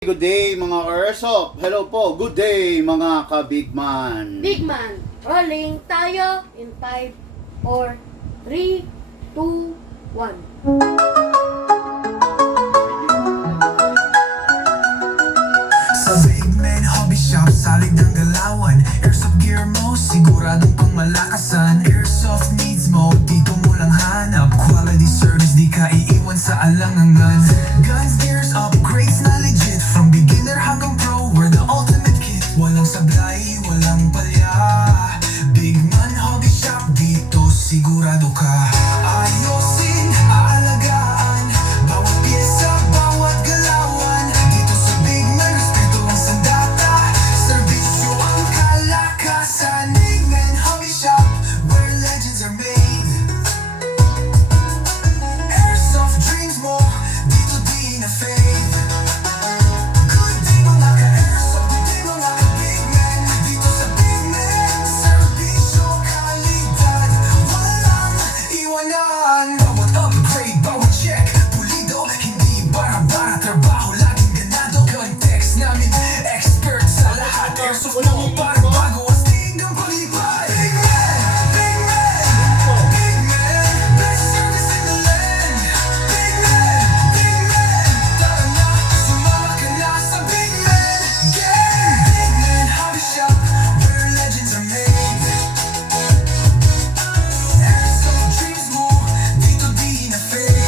Good day mga ka-airsoft. Hello po. Good day mga ka-bigman. Big man, rolling tayo in 5, 4, 3, 2, 1. Sa Big Man Hobby Shop, salig ng galawan. Airsoft gear mo, siguradong pang malakasan. Airsoft needs mo, dito mo lang hanap. Quality service, di ka iiwan sa alangangan. Guns, gears, upgrades na legit. From beginner hanggang pro, we're the ultimate kit. Walang sablay, walang palya. Big Man Hobby Shop, dito sigurado ka. Ayosin, aalagaan, bawat pyesa, bawat galawan. Dito sa Big Man, respeto ang sandata. Serbisyo ang kalakasan. Big Man Hobby Shop, where legends are made. Airsoft dreams mo, dito di na fade. Good day mga ka-airsoft, good day mga ka-Big Man. Dito sa Big Man, serbisyo, kalidad, walang iwanan. Bawat upgrade, bawat check, pulido, hindi bara-bara, trabaho laging ganado. Context namin, expert sa lahat. Airsoft mo, parang bago, astig ng palipad. Big Man, Big Man, Big Man, best service in the land. Big Man, tara na, sumama ka na sa Big Man gang. Big Man Hobby Shop, where legends are made. Airsoft dreams mo, dito di na fade.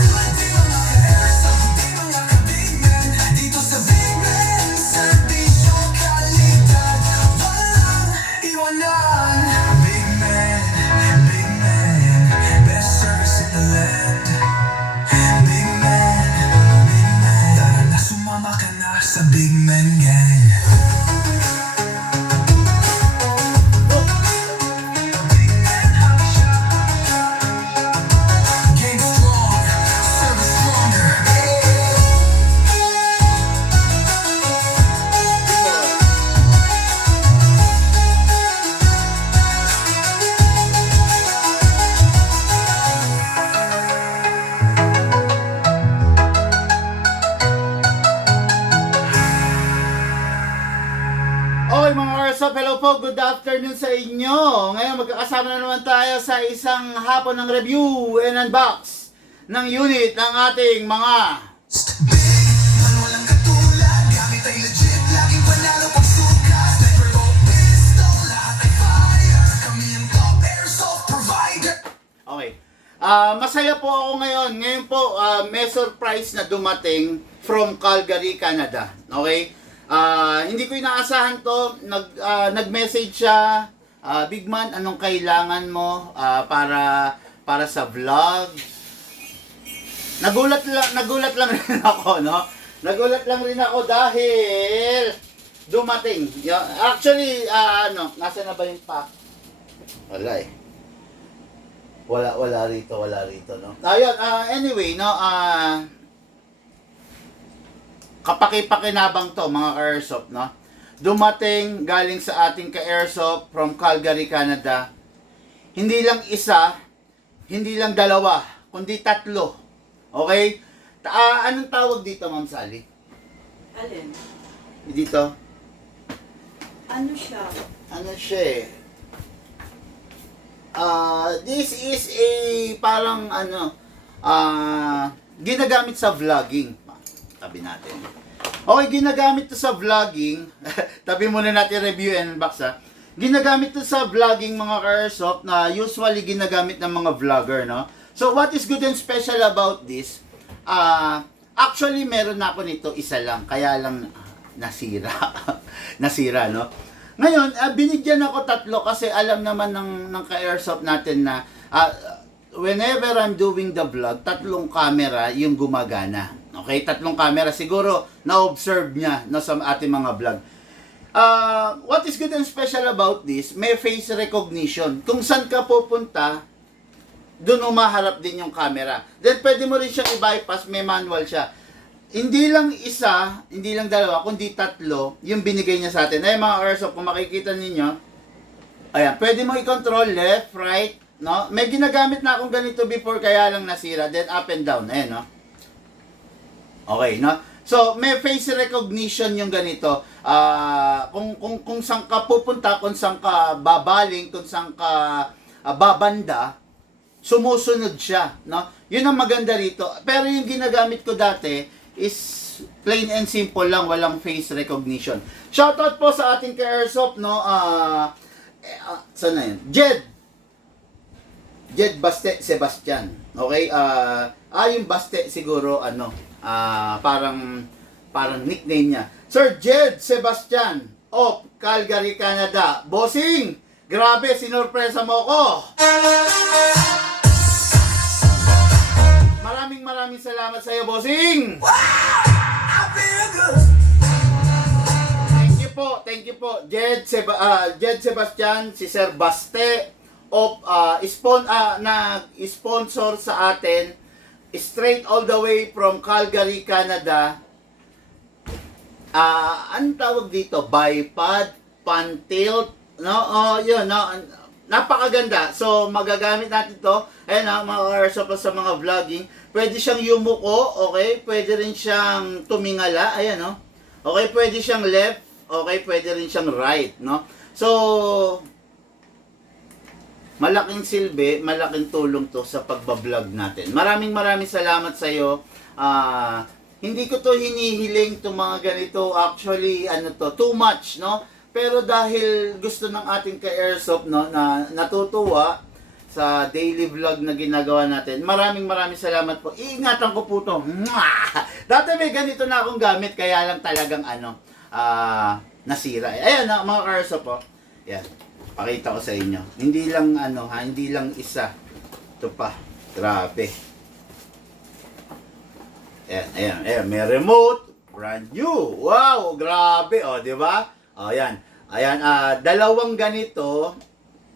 Good day mga ka-airsoft, good day mga ka-Big Man. Dito sa Big Man, serbisyo, kalidad, walang iwanan. Big Man, best service in the land. Big Man, tara na, sumama ka na sa Big Man gang. Big Man Hobby Shop, game strong, service stronger. Okay mga ka-airsoft, hello po. Good afternoon sa inyo. Ngayon magkakasama na naman tayo sa isang hapon ng review and unbox ng unit ng ating mga Big man, walang katulad. Gamit ay legit, laging panalo pag sukat. Sniper o pistol, lahat ay fire. Kami ang top airsoft provider. Okay. Masaya po ako ngayon. Ngayon po, may surprise na dumating from Calgary, Canada. Okay? Hindi ko inaasahan to. Nag-message siya. Big man, anong kailangan mo para sa vlog? Nagulat lang rin ako, no? Nagulat lang rin ako dahil dumating. Actually, nasa na ba yung pack? Wala eh. Wala rito, no? Ayun, anyway, no, kapaki-pakinabang to, mga ka-airsoft, no? Dumating galing sa ating ka-airsoft from Calgary, Canada. Hindi lang isa, hindi lang dalawa, kundi tatlo. Okay? Anong tawag dito, Ma'am Sally? Alin? Dito? Ano siya? Ano siya eh? This is a parang ginagamit sa vlogging. Tabi natin. Okay, ginagamit to sa vlogging. Tabi muna natin review and unbox ha. Ginagamit to sa vlogging mga ka-airsoft na usually ginagamit ng mga vlogger, no? So what is good and special about this? Actually meron na ako nito isa lang, kaya lang nasira. Nasira, no? Ngayon, binigyan ako tatlo kasi alam naman ng ka-airsoft natin na whenever I'm doing the vlog, tatlong camera yung gumagana. Okay? Tatlong camera. Siguro, na-observe niya no, sa ating mga vlog. What is good and special about this, may face recognition. Kung saan ka pupunta, doon umaharap din yung camera. Then, pwede mo rin siyang i-bypass, may manual siya. Hindi lang isa, hindi lang dalawa, kundi tatlo, yung binigay niya sa atin. Ay mga airsoft, kung makikita ninyo, ayan, pwede mo i-control left, right, no? May ginagamit na akong ganito before, kaya lang nasira. Then up and down, ayan, no? Okay, no? So, may face recognition yung ganito. Kung saan ka pupunta, kung saan ka babaling, kung saan ka babanda, sumusunod siya, no? Yun ang maganda rito. Pero yung ginagamit ko dati is plain and simple lang, walang face recognition. Shoutout po sa ating ka-airsoft, no? Saan na yun? Jed Baste Sebastian. Okay? Yung Baste siguro, parang nickname niya. Sir Jed Sebastian of Calgary, Canada. Bossing! Grabe, sinurpresa mo ko! Maraming salamat sa iyo, Bossing! Thank you po. Jed Sebastian, si Sir Baste of nag-sponsor sa atin straight all the way from Calgary, Canada. Anong tawag dito? Bipod, pan-tilt, no? Yun, no? Napakaganda. So, magagamit natin to. Ayan, mga airsoft sa mga vlogging. Pwede siyang yumuko, okay? Pwede rin siyang tumingala, ayan, no? Okay, pwede siyang left, okay? Pwede rin siyang right, no? So, malaking silbi, malaking tulong to sa pagbablog natin. Maraming salamat sa iyo. Hindi ko to hinihiling to mga ganito. Actually, too much, no? Pero dahil gusto ng ating ka-airsoft, no, na natutuwa sa daily vlog na ginagawa natin. Maraming salamat po. Iingatan ko po to. Dati may ganito na akong gamit, kaya lang talagang nasira. Ayan, mga ka-airsoft po. Yan. Pakita ko sa inyo. Hindi lang hindi lang isa. Ito pa. Grabe. Ayan, may remote, brand new. Wow, grabe, di ba? Ayan. Dalawang ganito,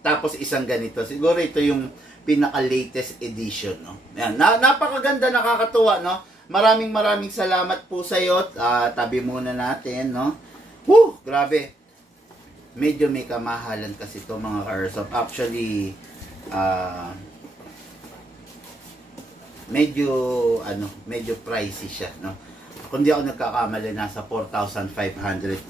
tapos isang ganito. Siguro ito yung pinaka-latest edition, no? Ayan, napakaganda, nakakatuwa, no? Maraming salamat po sa iyo. Tabi muna natin, no? Grabe. Medyo may kamahalan kasi to mga airsoft. Actually, medyo pricey siya, no? Kung di ako nagkakamali, nasa 4,500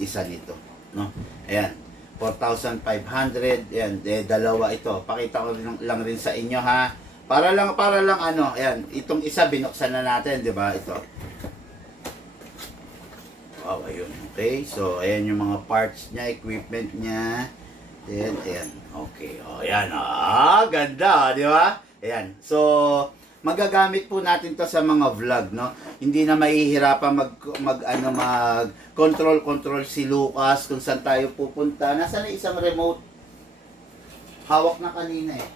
isa nito, no? Ayan, 4,500. Ayan, dalawa ito. Pakita ko lang rin sa inyo, ha. Para lang ayan, itong isa binuksan na natin, 'di ba? Ito. Wow, ayun. Okay, so ayan yung mga parts niya, equipment niya. Ayan. Okay. Ayan. Ganda, di ba? Ayan. So, magagamit po natin to sa mga vlog, no? Hindi na mahihirapan mag-control si Lucas kung saan tayo pupunta. Nasaan na isang remote? Hawak na kanina eh.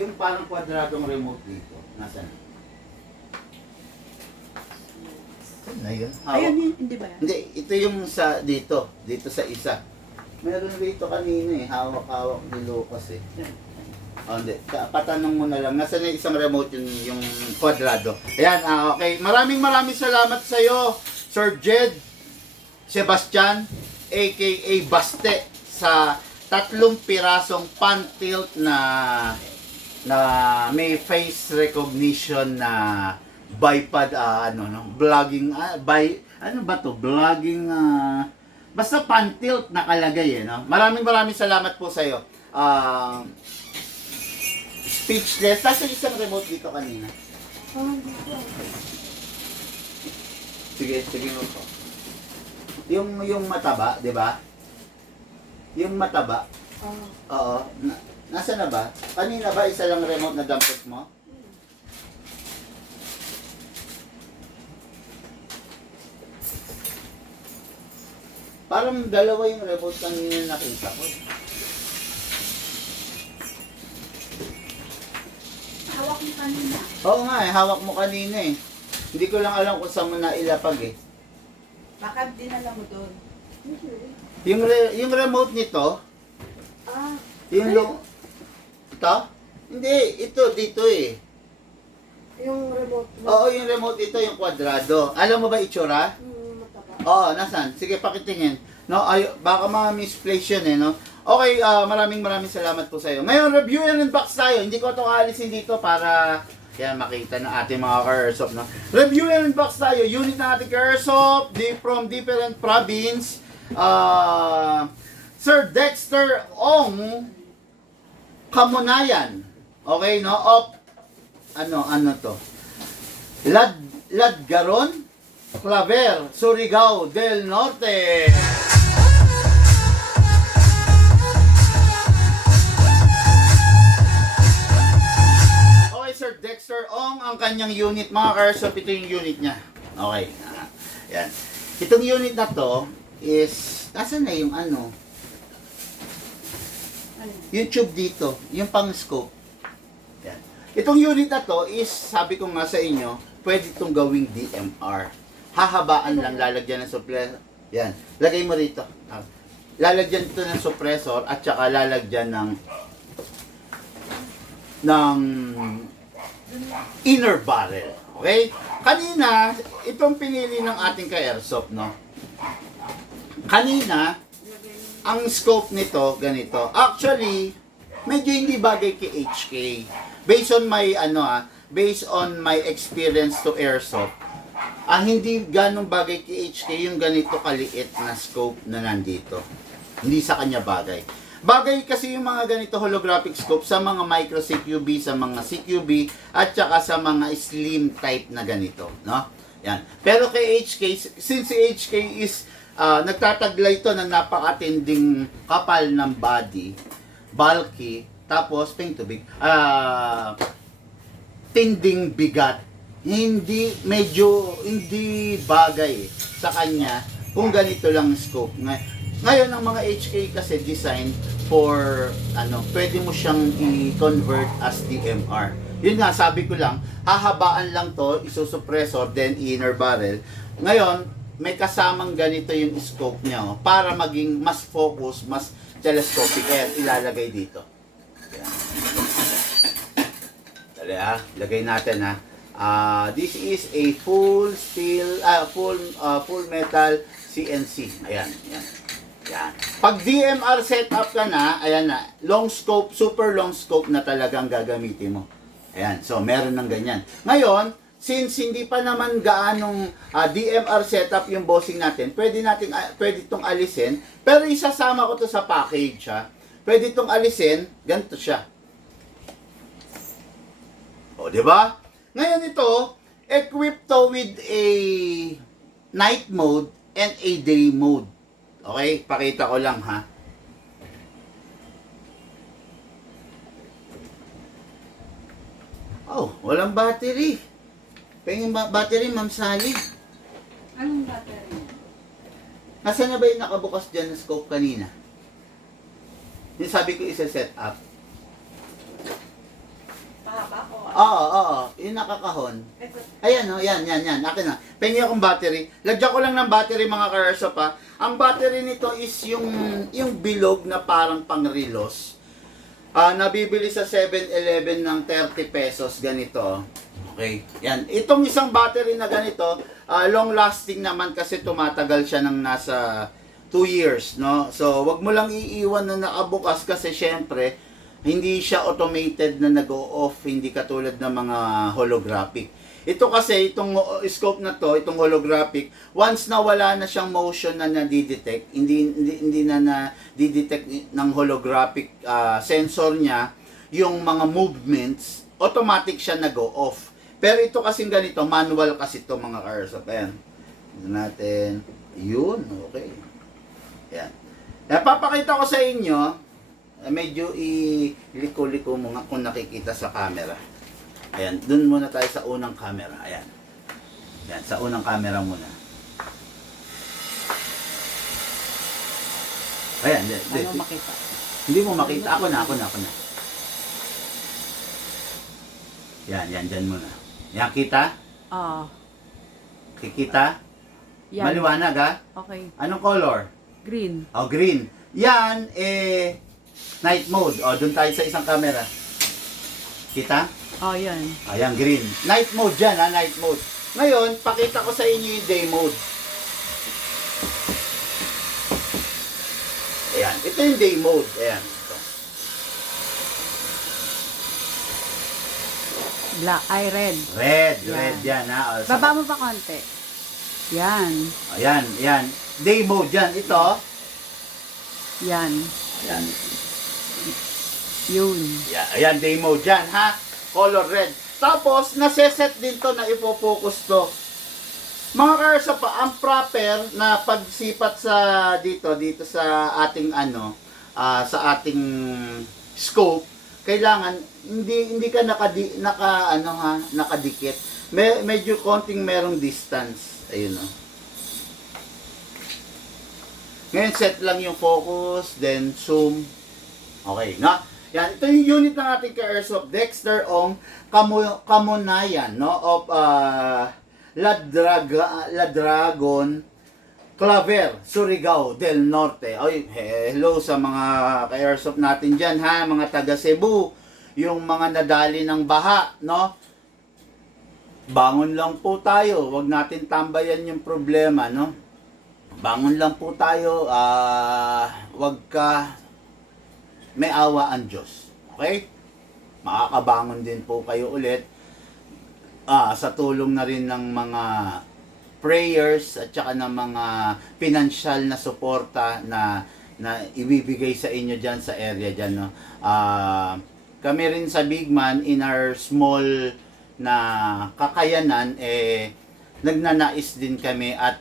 Yung parang kwadradong remote dito. Nasaan? Na yun? Ayun, hindi ba yan? Hindi, ito yung dito sa isa. Meron dito kanina eh, hawak-hawak ni Lucas eh. Hindi, patanong mo na lang, nasa na isang remote yung kwadrado. Ayan, okay. Maraming salamat sa iyo, Sir Jed Sebastian, aka Baste, sa 3 pirasong pan-tilt na may face recognition na bipod, vlogging, vlogging, basta pan-tilt nakalagay eh, no? Maraming salamat po sa iyo. Speechless. Nasa isang remote dito kanina. Sige mo po. Yung mataba, di ba? Yung mataba. Oo. Nasa na ba? Kanina ba isa lang remote na dampot mo? Parang dalawa yung remote kanina nakita ko. Hawak mo kanina. Oo nga eh, hawak mo kanina eh. Hindi ko lang alam kung saan mo nailapag eh. Baka dinala mo doon. Yung remote nito, ito? Hindi, ito dito eh. Yung remote. Oo, yung remote ito, yung kwadrado. Alam mo ba itsura? Mataba. Oo, nasan? Sige, pakitingin. No, baka ma-misplace yun eh, no? Okay, maraming salamat po sa iyo. Ngayon, review and unbox tayo. Hindi ko ito aalisin dito para Kaya makita ng ating mga ka-airsoft, no? Review and unbox tayo. Unit ng ating ka-airsoft from different province. Sir Dexter Ong Kamunayan. Okay, no? Of, ano to? Ladgaron, Claver, Surigao del Norte. Okay, Sir Dexter Ong, ang kanyang unit, mga ka-airsoft, ito yung unit niya. Okay, yan. Itong unit na to is, nasa na yung ano? Yung tube dito, yung pang scope. Yan. Itong unit na to is, sabi ko nga sa inyo, pwede itong gawing DMR. Hahabaan lang, lalagyan ng suppressor. Yan, lagay mo rito. Lalagyan ito ng suppressor at saka lalagyan ng inner barrel. Okay? Kanina, itong pinili ng ating ka-airsoft, no? Kanina, ang scope nito, ganito. Actually, medyo hindi bagay kay HK. Based on my, based on my experience to airsoft, hindi ganong bagay kay HK yung ganito kaliit na scope na nandito. Hindi sa kanya bagay. Bagay kasi yung mga ganito holographic scope sa mga micro CQB, sa mga CQB, at saka sa mga slim type na ganito, no? Yan. Pero kay HK, since si HK is nagtataglay ito ng napakatinding kapal ng body, bulky, tapos tinding bigat, hindi bagay sa kanya kung ganito lang scope. Ngayon ang mga HK kasi design for pwede mo siyang i-convert as DMR. Yun nga, sabi ko lang, hahabaan lang to, isusuppressor, then inner barrel. Ngayon, may kasamang ganito yung scope niya, para maging mas focus, mas telescopic. Kaya ilalagay dito. Dali lagay natin this is a full steel, full metal CNC. Ayan. Pag DMR setup ka na, ayan na, long scope, super long scope na talagang gagamitin mo. Ayan, so meron ng ganyan. Ngayon, since hindi pa naman gaanong DMR setup yung bossing natin, pwede itong alisin, pero isasama ko to sa package, Pwede itong alisin, ganito siya. O, di ba? Ngayon ito, equipped to with a night mode and a day mode. Okay? Pakita ko lang, Oh, walang battery. Pengin battery, Ma'am Sally. Anong battery? Nasaan na ba yung nakabukas dyan ng scope kanina? Yung sabi ko isa-set up. Pahaba ko. Oo. Yung nakakahon. Ayan, yan. Akin na. Pengin akong battery. Lagyan ko lang ng battery, mga ka-airsoft, Ang battery nito is yung bilog na parang pang-relos. Nabibili sa 7-Eleven ng 30 pesos, ganito. Okay, yan. Itong isang battery na ganito, long lasting naman kasi tumatagal siya ng nasa 2 years, no? So, wag mo lang iiwan na nakabukas kasi syempre, hindi siya automated na nag-o-off, hindi katulad ng mga holographic. Ito kasi, itong scope na to, itong holographic, once na wala na siyang motion na nadidetect, hindi na nadidetect ng holographic sensor niya, yung mga movements, automatic siya nag-o-off. Pero ito kasing ganito, manual kasi ito, mga ka-airsoft. Ayan. Natin. Yun. Okay. Ayan. Papakita ko sa inyo, medyo iliko-liko mo nga kung nakikita sa camera. Ayan. Dun muna tayo sa unang camera. Ayan. Ayan. Sa unang camera muna. Ayan. Ano makita? Hindi mo makita. Ako na. Yan. Dyan muna. Yan, kita? Kikita? Yan. Maliwanag, Okay. Anong color? Green. Green. Yan, night mode. Doon tayo sa isang camera. Kita? Yan. Ayan, green. Night mode dyan, night mode. Ngayon, pakita ko sa inyo yung day mode. Ayan, ito yung day mode. Ayan, ito. Black. Ay, red. Red, Yan. red yan ha. O, sa- Baba mo pa konti. Yan. Ayan, yan. Day mode yan. Ito. Yan. Ayan. Yun. Yeah, ayan, day mode yan, ha? Color red. Tapos, naseset din to na ipo-focus to. Mga karsa pa, ang proper na pagsipat sa dito sa ating sa ating scope, kailangan hindi ka nakadikit. Medyo konting merong distance. Ayun oh. Ngayon set lang yung focus, then zoom. Okay, na? Yan, ito yung unit ng ating ka-airsoft Dexter Ong Kamunayan, no? Of Ladragon Claver, Surigao del Norte. Oy, hello sa mga ka-airsoft natin dyan, ha? Mga taga Cebu, yung mga nadali ng baha, no? Bangon lang po tayo, wag natin tambayan yung problema, no? Bangon lang po tayo, wag ka, may awa ang Diyos. Okay? Makakabangon din po kayo ulit sa tulong na rin ng mga prayers at saka ng mga financial na suporta na ibibigay sa inyo dyan sa area dyan. No? Kami rin sa Big Man, in our small na kakayanan, nagnanais din kami at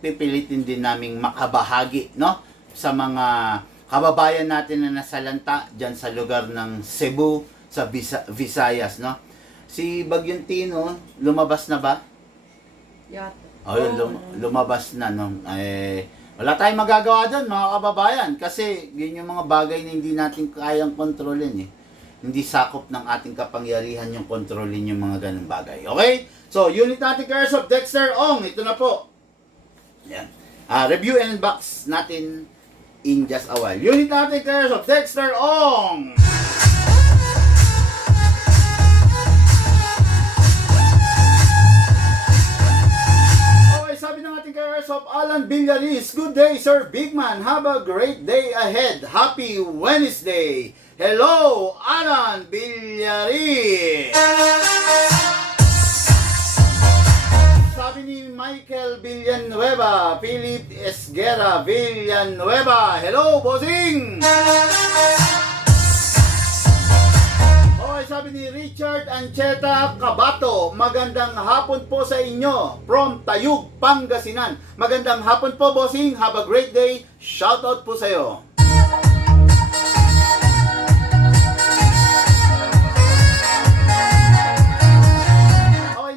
pipilitin din naming makabahagi, no? Sa mga kababayan natin na nasalanta dyan sa lugar ng Cebu, sa Visayas, no? Si Bagyong Tino, lumabas na ba? Yata. O yun, lumabas na, no? Wala tayong magagawa doon, mga kababayan, kasi yun yung mga bagay na hindi natin kayang kontrolin, eh. Hindi sakop ng ating kapangyarihan yung kontrolin yung mga ganung bagay. Okay? So, unit natin Airsoft Dexter Ong, ito na po. Yan. Review and unbox natin in just a while. Unit natin Airsoft Dexter Ong! Okay, sabi ng ating Airsoft Alan Villaris, good day, Sir Big Man. Have a great day ahead. Happy Wednesday. Hello, Alan Villaris. Sabi ni Michael Villanueva, Philip Esguera Villanueva, hello, bossing! Okay, sabi ni Richard Ancheta Cabato, magandang hapon po sa inyo from Tayug, Pangasinan. Magandang hapon po, bossing. Have a great day. Shoutout po sa iyo.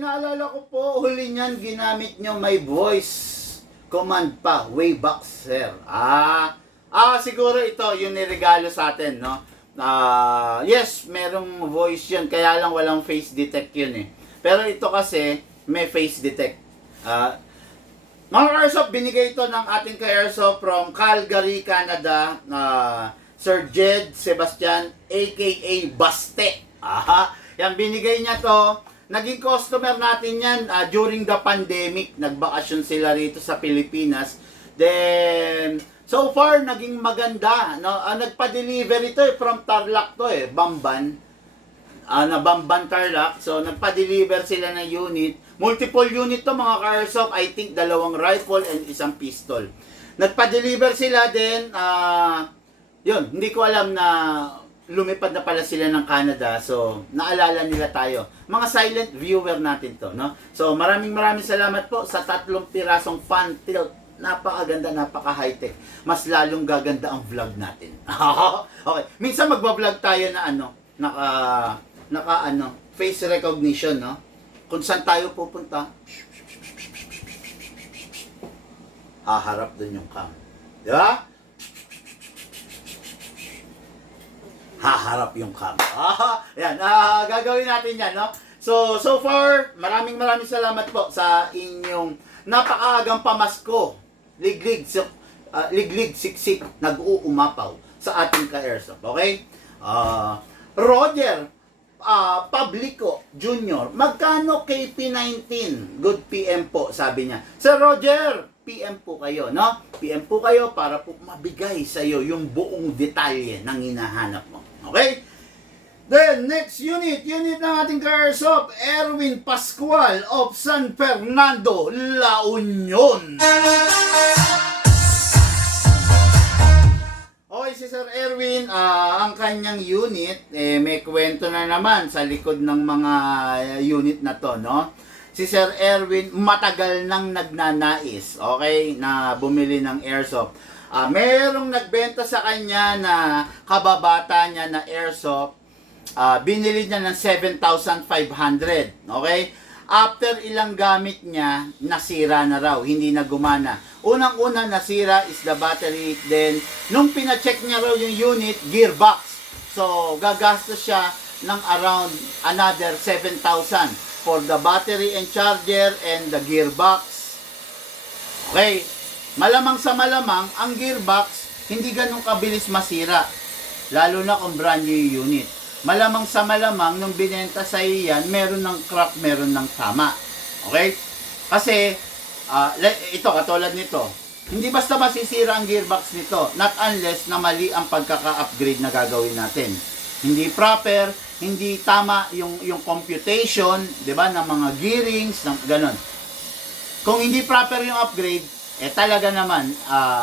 Naalala ko po, huli niyan, ginamit nyo may voice command pa, way back, sir. Siguro ito, yung niregalo sa atin, no? Yes, merong voice yun, kaya lang walang face detect yun, eh. Pero ito kasi, may face detect. Mga Airsoft, binigay ito ng ating ka-Airsoft from Calgary, Canada, Sir Jed Sebastian, aka Baste. Yan, binigay niya to. Naging customer natin yan during the pandemic. Nagbakasyon sila rito sa Pilipinas. Then, so far, naging maganda. No? Nagpa-deliver ito from Tarlac to Bamban. Bamban Tarlac. So, nagpa-deliver sila ng unit. Multiple unit to mga ka-Airsoft. I think 2 rifle and 1 pistol. Nagpa-deliver sila din. Yun, hindi ko alam na lumipad na pala sila ng Canada, so naalala nila tayo. Mga silent viewer natin to, no? So maraming salamat po sa 3 pirasong fan tilt. Napakaganda, napaka-high-tech. Mas lalong gaganda ang vlog natin. Okay, minsan magba-vlog tayo na face recognition, no? Kung saan tayo pupunta, haharap dun yung cam. Di ba? Haharap yung cam. Yan, gagawin natin yan, no? So far, maraming salamat po sa inyong napakaagang pamasko. Liglig, siksik, nag-uumapaw sa ating ka-Airsoft. Okay? Roger Pablico Jr., magkano KP19? Good PM po, sabi niya. Sir Roger, PM po kayo, no? PM po kayo para po mabigay sa iyo yung buong detalye ng hinahanap mo. Okay? Then, next unit ng ating ka-airsoft, Erwin Pascual of San Fernando, La Union. Okay, si Sir Erwin, ang kanyang unit, may kwento na naman sa likod ng mga unit na to, no? Si Sir Erwin, matagal nang nagnanais, okay, na bumili ng airsoft. Merong nagbenta sa kanya na kababata niya na airsoft, binili niya ng 7,500, okay? After ilang gamit niya, nasira na raw, hindi na gumana. Unang-una nasira is the battery, then nung pina-check niya raw yung unit, gearbox. So, gagastos siya ng around another 7,000 for the battery and charger and the gearbox. Okay, malamang sa malamang, ang gearbox hindi ganun kabilis masira, lalo na kung brand new yung unit. Malamang sa malamang, nung binenta sa iyan, meron ng crack, meron ng tama. Okay? Kasi, ito, katulad nito, hindi basta masisira ang gearbox nito, not unless na mali ang pagkaka-upgrade na gagawin natin. Hindi proper, hindi tama yung computation, di ba, ng mga gearings, ng ganon. Kung hindi proper yung upgrade, talaga naman,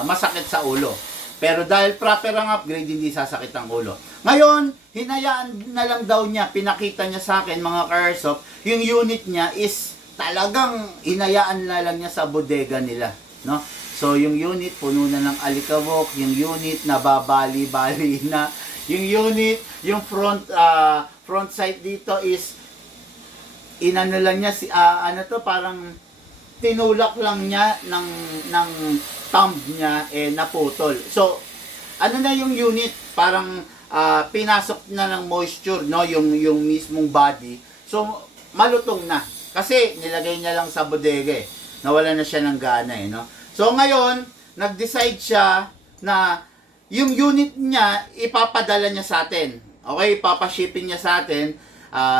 masakit sa ulo. Pero dahil proper ang upgrade, hindi sasakit ang ulo. Ngayon, hinayaan na lang daw niya, pinakita niya sa akin, mga ka-airsoft, yung unit niya is talagang hinayaan na lang niya sa bodega nila, no? So, yung unit, puno na ng alikabok, yung unit, nababali-bali na, yung unit, yung front sight dito is, inano lang niya, parang tinulak lang niya ng thumb niya, naputol. So, ano na yung unit, parang pinasok na ng moisture, no, yung mismong body. So malutong na kasi nilagay niya lang sa bodega, nawala na siya ng gana, no. So ngayon nag-decide siya na yung unit niya ipapadala niya sa atin. Okay, ipapa-shipping niya sa atin.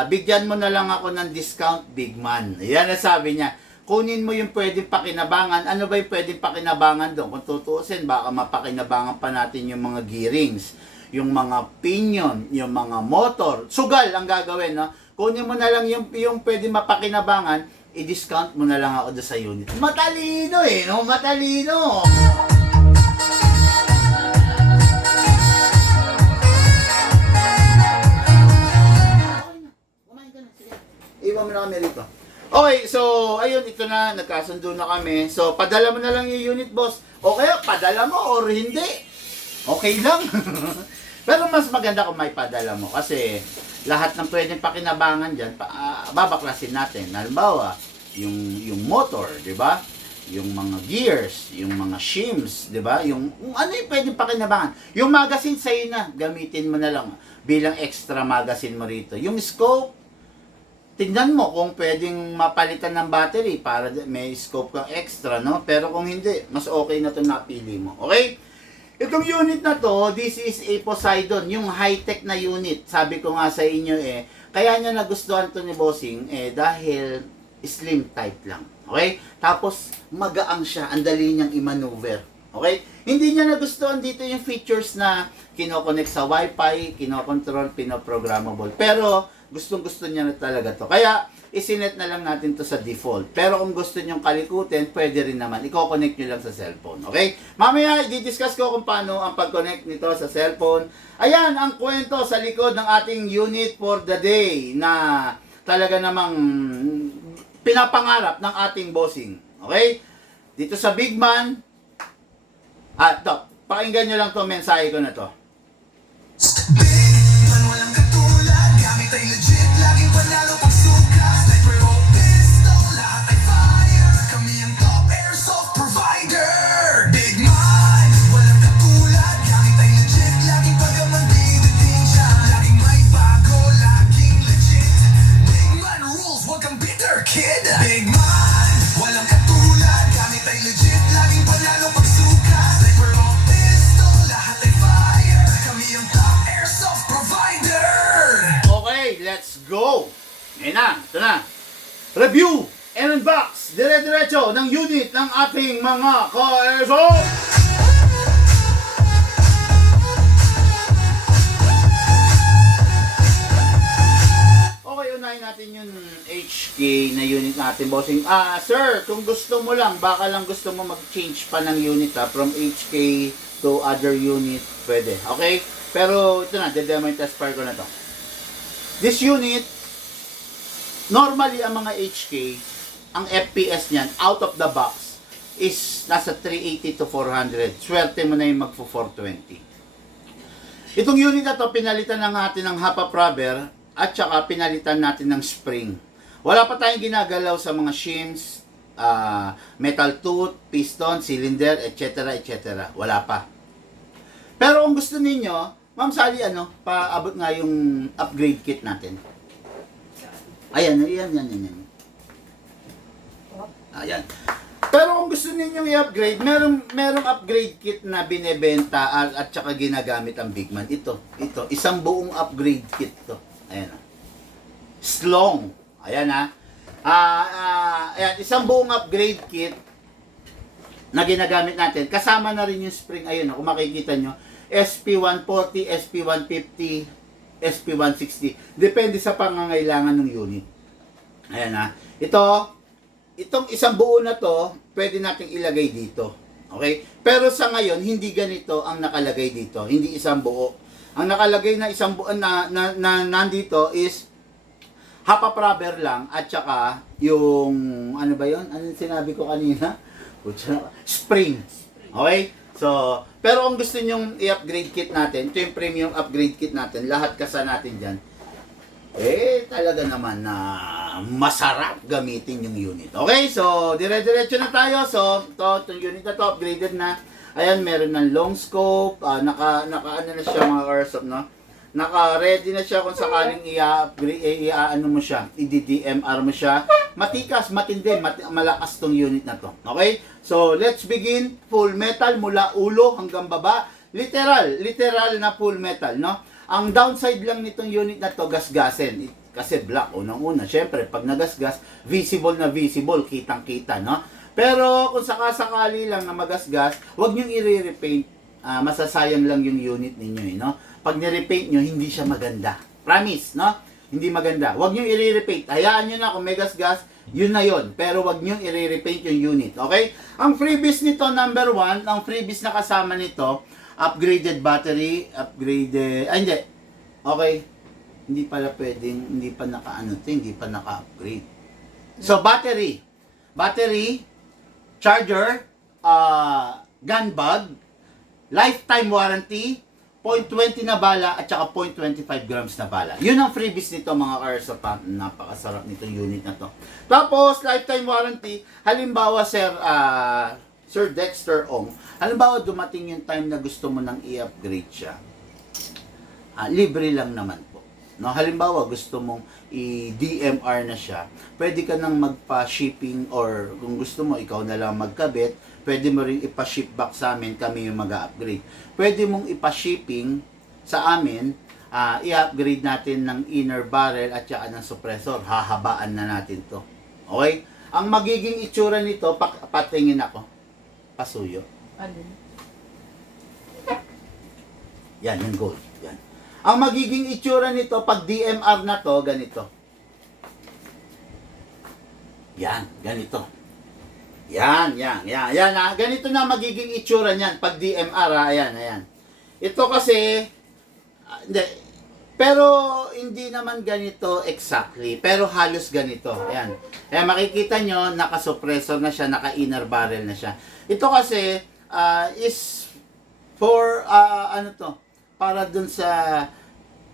Bigyan mo na lang ako ng discount, big man. Yan ang sabi niya. Kunin mo yung pwedeng pakinabangan. Ano ba yung pwedeng pakinabangan doon? Kung tutuusin, baka mapakinabangan pa natin yung mga gearings, yung mga pinion, yung mga motor. Sugal ang gagawin, no? Kunin mo na lang yung pwedeng mapakinabangan, i-discount mo na lang ako doon sa unit. Matalino no? Matalino! Iwan mo na kami rito. Okay, so, ayun, ito na, nagkasundo na kami. So, padala mo na lang yung unit, boss. O kaya, padala mo or hindi. Okay lang. Pero mas maganda kung may padala mo. Kasi, lahat ng pwedeng pakinabangan dyan, babaklasin natin. Halimbawa, yung motor, di ba? Yung mga gears, yung mga shims, di ba? Yung ano yung pwedeng pakinabangan. Yung magazine, sa'yo na. Gamitin mo na lang bilang extra magazine mo rito. Yung scope, tingnan mo kung pwedeng mapalitan ng battery para may scope kang extra, no? Pero kung hindi, mas okay na ito napili mo. Okay? Itong unit na to, this is a Poseidon, yung high-tech na unit. Sabi ko nga sa inyo kaya niya nagustuhan to ni Bossing dahil slim type lang. Okay? Tapos magaang siya, ang dali niyang i-maneuver. Okay? Hindi niya nagustuhan dito yung features na kino-connect sa Wi-Fi, kino-control, pino-programmable. Pero gustong-gusto niya na talaga to. Kaya, isinet na lang natin to sa default. Pero kung gusto nyong kalikutin, pwede rin naman. I-connect nyo lang sa cellphone. Okay? Mamaya, i-discuss ko kung paano ang pag-connect nito sa cellphone. Ayan, ang kwento sa likod ng ating unit for the day na talaga namang pinapangarap ng ating bossing. Okay? Dito sa Big Man, to, pakinggan nyo lang to mensahe ko na to. Big man, walang katulad. Gamit ay legit, laging panalo pag sukat. Sniper o pistol, lahat ay fire. Kami ang top airsoft provider. Big man, walang katulad. Gamit ay legit, laging pagkamandidating siya. Laging may bago, laging legit. Big man rules, wag kang bitter, kid. Big man, walang katulad. Gamit ay legit, laging panalo pag sukat. Sniper o pistol, lahat ay fire. Kami ang top airsoft provider. Okay, let's go! Ngayon na, ito na. Review and unbox, dire-diretso ng unit ng ating mga ka-airsoft! natin yung HK na unit natin, bossing. Sir, kung gusto mo lang, baka lang gusto mo mag-change pa ng unit from HK to other unit, pwede. Okay? Pero ito na, de-demo yung test fire ko na to. This unit, normally ang mga HK, ang FPS niyan, out of the box, is nasa 380 to 400. Swerte mo na yung magpo 420. Itong unit na to, pinalitan na natin ng half rubber at saka pinalitan natin ng spring. Wala pa tayong ginagalaw sa mga shims, metal tooth, piston, cylinder, etc. etc. Wala pa. Pero kung gusto ninyo, Ma'am Sally, paabot nga yung upgrade kit natin. Ayan. Ayan. Pero kung gusto ninyong i-upgrade, merong upgrade kit na binebenta at saka ginagamit ang Bigman. Ito, isang buong upgrade kit to. Ayan. Slong. Ayan ayan, isang buong upgrade kit na ginagamit natin. Kasama na rin yung spring. Ayun, kung makikita nyo, SP140, SP150, SP160. Depende sa pangangailangan ng unit. Ayan Itong isang buo na to, pwede nating ilagay dito. Okay? Pero sa ngayon, hindi ganito ang nakalagay dito. Hindi isang buo. Ang nakalagay na isang buo na nandito is half a rubber lang at saka yung ano ba 'yon? Ano yung sinabi ko kanina? Spring. Okay? So, pero kung gusto niyo i-upgrade kit natin, ito yung premium upgrade kit natin, lahat kasa natin diyan. Talaga naman na masarap gamitin yung unit. Okay, so dire-diretso na tayo. So, itong unit na to, upgraded na. Ayan, meron ng long scope, ano na siya mga Airsoft, no? Naka-ready na siya kung sakaling i-upgrade, mo siya, i-DMR mo siya. Matikas, matindi, malakas tong unit na to. Okay? So, let's begin. Full metal mula ulo hanggang baba. Literal na full metal, no? Ang downside lang nitong unit na to, gasgasin. Kasi black, unang-una. Siyempre, pag nagasgas, visible, kitang-kita, no? Pero kung sakasakali lang na magasgas, huwag nyo i-repaint. Masasayang lang yung unit ninyo, no? Pag ni-repaint nyo, hindi siya maganda. Promise, no? Hindi maganda. Huwag nyo i-repaint. Hayaan nyo na kung may gasgas, yun na yun. Pero huwag nyo i-repaint yung unit, okay? Ang freebies nito, number 1, ang freebies na kasama nito, upgraded battery, hindi. Okay. Hindi pala pwedeng, hindi pa naka-upgrade. So, battery, charger, gun bag, lifetime warranty, 0.20 na bala, at saka 0.25 grams na bala. Yun ang freebies nito mga Airsoft. Napakasarap nitong unit na to. Tapos, lifetime warranty, halimbawa, Sir Dexter Ong, halimbawa dumating yung time na gusto mo nang i-upgrade siya, libre lang naman po. No, halimbawa gusto mong i-DMR na siya, pwede ka nang magpa-shipping or kung gusto mo ikaw na lang magkabit, pwede mo ring ipa-ship back sa amin, kami yung mag-upgrade. Pwede mong ipa-shipping sa amin, i-upgrade natin ng inner barrel at saka ng suppressor, hahabaan na natin to. Okay? Ang magiging itsura nito, patingin ako. Pasuyo. Alin? Yan, yung gold. Yan. Ang magiging itsura nito, pag DMR na to, ganito. Yan, ganito. Yan. Ganito na magiging itsura niyan pag DMR, ayan. Ito kasi, hindi. Pero, hindi naman ganito exactly. Pero halos ganito. Ayan. Ayan, makikita nyo, naka-suppressor na siya, naka-inner barrel na siya. Ito kasi, is for, para dun sa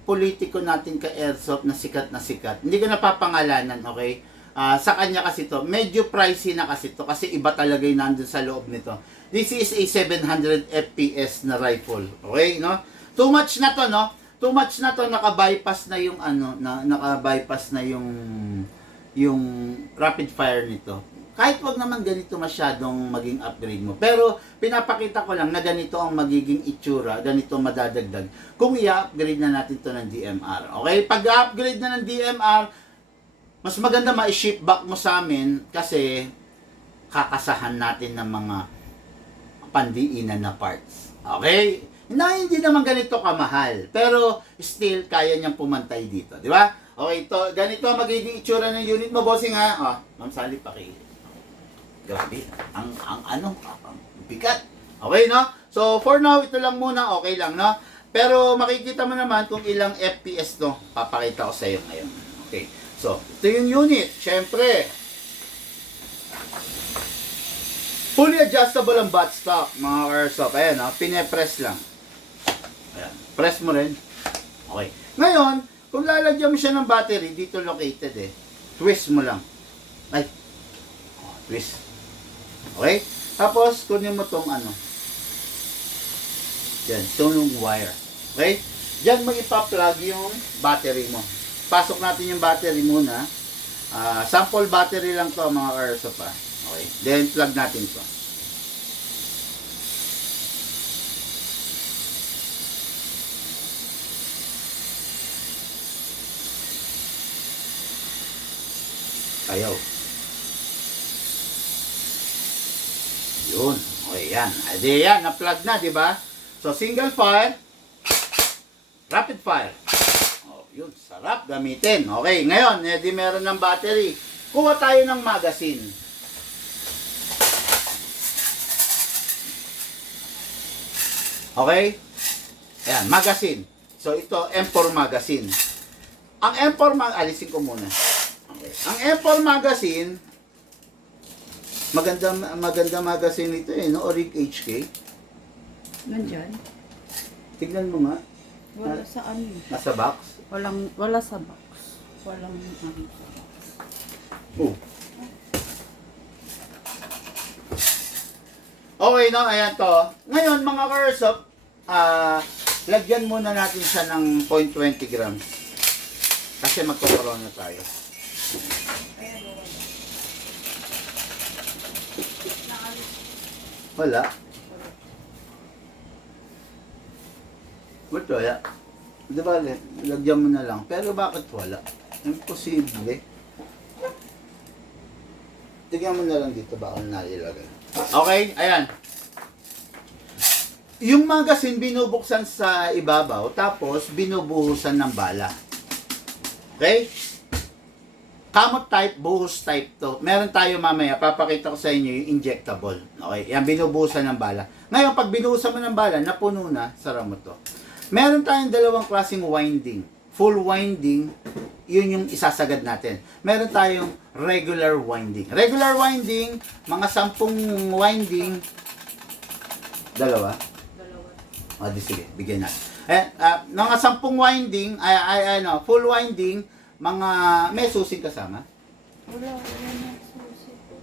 politiko natin ka-Airsoft na sikat. Hindi ko napapangalanan, okay? Sa kanya kasi to, medyo pricey na kasi to kasi iba talaga yung nandun sa loob nito. This is a 700 FPS na rifle, okay, no? Too much na to, no? Naka-bypass na yung naka-bypass na yung rapid fire nito. Kahit wag naman ganito masyadong maging upgrade mo. Pero pinapakita ko lang na ganito ang magiging itsura, ganito madadagdag kung i-upgrade na natin to ng DMR. Okay? Pag-upgrade na ng DMR, mas maganda ma-ship back mo sa amin kasi kakasahan natin ng mga pandiinan na parts. Okay? Hindi naman ganito kamahal, pero still kaya niyang pumantay dito, di ba? Okay, ganito magiging itsura ng unit mo, bossing ha. Oh, Ma'am Sally, grabe, ang bigat. Okay, no? So, for now, ito lang muna, okay lang, no? Pero makikita mo naman kung ilang FPS to. Papakita ko sa iyo ngayon. Okay. So, ito yung unit. Siyempre, fully adjustable ang buttstock, mga airsoft. Ayan, no? Pine-press lang. Ayan. Press mo rin. Okay. Ngayon, kung lalagyan mo siya ng battery, dito located eh. Twist mo lang. Ay. Oh, twist. Okay? Tapos, kunin mo tong ano. Yan, ito yung wire. Okay? Diyan mo ipa-plug yung battery mo. Pasok natin yung battery muna. Sample battery lang to mga airsoft pa. Okay. Then, plug natin to. Ayaw. Yun. Okay, yan. Adi yan, na-plug na, di ba? So, single fire, rapid fire. Oh, yun, sarap gamitin. Okay, ngayon, edi meron ng battery. Kuha tayo ng magazine. Okay? Ayan, magazine. So, ito, M4 magazine. Ang M4 alisin ko muna. Okay. Ang M4 magazine, maganda magazine ito eh, no? Orig HK. Nandyan. Tignan mo nga. Wala sa ano. Nasa box. Wala sa box. Walang Oh. Okay, no? Ayan to. Ngayon, mga airsoft, lagyan muna natin siya ng 0.20 grams. Kasi magkakaroon na tayo. Wala. Ba't wala? Di ba, lagyan mo na lang. Pero bakit wala? Imposible. Tignan mo na lang dito ba kung nailagay. Okay, ayan. Yung magazine binubuksan sa ibabaw, tapos binubuhusan ng bala. Okay? Kamot type, buhos type to. Meron tayo mamaya, papakita ko sa inyo yung injectable. Okay, yan binubuhusan ng bala. Ngayon, pag binuhusan mo ng bala, napuno na, sara mo to. Meron tayong dalawang klaseng winding. Full winding, yun yung isasagad natin. Meron tayong regular winding. Regular winding, mga 10 winding, dalawa. O, di sige, bigyan natin. Mga 10 winding, full winding, mga, may susing kasama? Wala na susi po.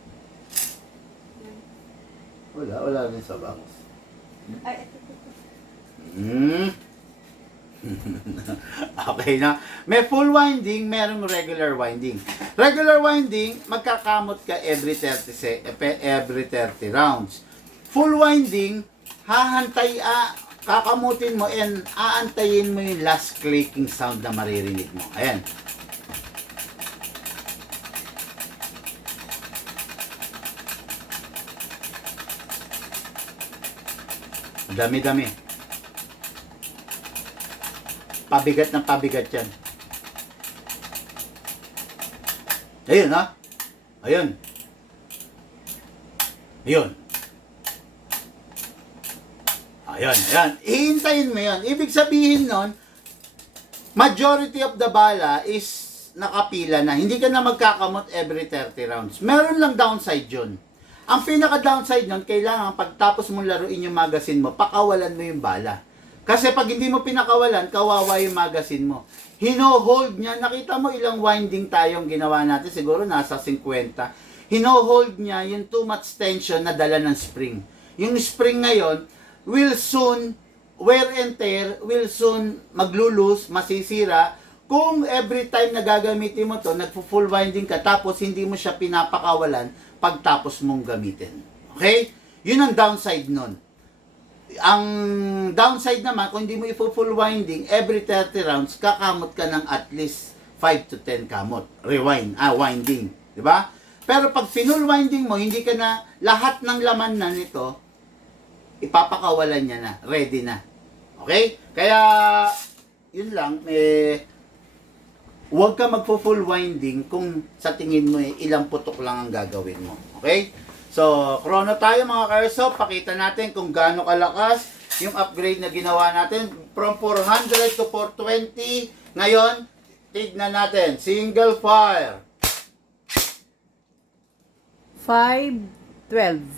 Wala rin sa box. Ay, ito. Okay na. May full winding, merong regular winding. Regular winding, magkakamot ka every 30 rounds. Full winding, kakamutin mo and aantayin mo yung last clicking sound na maririnig mo. Ayan. Dami-dami. Pabigat ng pabigat yan. Ayun, ha? Ayun. Ayun. Ayan. Ihintayin mo yun. Ibig sabihin nun, majority of the bala is nakapila na. Hindi ka na magkakamot every 30 rounds. Meron lang downside yun. Ang pinaka-downside nun, kailangan pagtapos mong laruin yung magazine mo, pakawalan mo yung bala. Kasi pag hindi mo pinakawalan, kawawa yung magazine mo. Hino-hold niya, nakita mo ilang winding tayong ginawa natin, siguro nasa 50. Hino-hold niya yung too much tension na dala ng spring. Yung spring ngayon, will soon, wear and tear, will soon maglulus, masisira, kung every time na gagamitin mo to, nagpo-full winding ka, tapos hindi mo siya pinapakawalan pagtapos mong gamitin. Okay? Yun ang downside nun. Ang downside naman, kung hindi mo i-full winding, every 30 rounds, kakamot ka ng at least 5 to 10 kamot. Winding. Diba? Pero pag full winding mo, hindi ka na, lahat ng laman na nito, ipapakawalan niya na. Ready na. Okay? Kaya, yun lang, huwag ka magpo-full winding kung sa tingin mo ilang putok lang ang gagawin mo. Okay? So, chrono tayo mga ka-airsoft. Pakita natin kung gaano kalakas yung upgrade na ginawa natin from 400 to 420. Ngayon, tignan natin. Single fire. 512.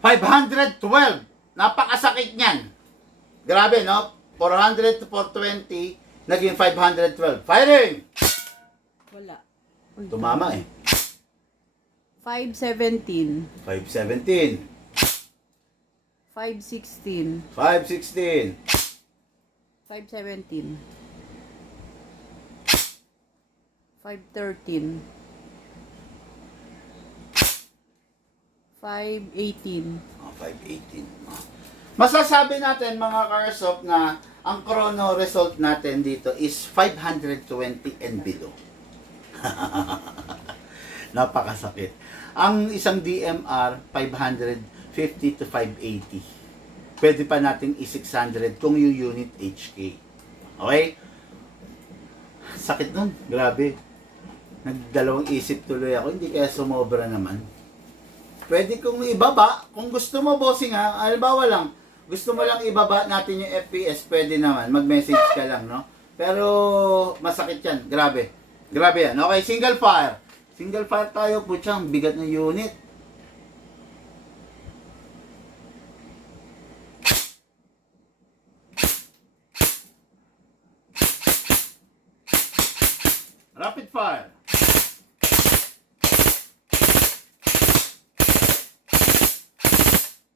512. Napakasakit niyan. Grabe, no? 400 to 420, naging 512. Firing! Wala. Tumama eh. 517. 517. 516. 516. 517. 513. 518. 518. Masasabi natin mga ka-airsoft na ang chrono result natin dito is 520 and below. Napakasakit. Ang isang DMR, 550 to 580. Pwede pa natin i-600 kung yung unit HK. Okay? Sakit nun. Grabe. Nagdalawang isip tuloy ako. Hindi kaya sumobra naman. Pwede kong ibaba. Kung gusto mo, bossing ha. Halimbawa lang, gusto mo lang ibaba natin yung FPS, pwede naman. Mag-message ka lang, no? Pero, masakit yan. Grabe. Grabe yan. Okay, single fire. Single fire tayo, putyang. Bigat ng unit. Rapid fire.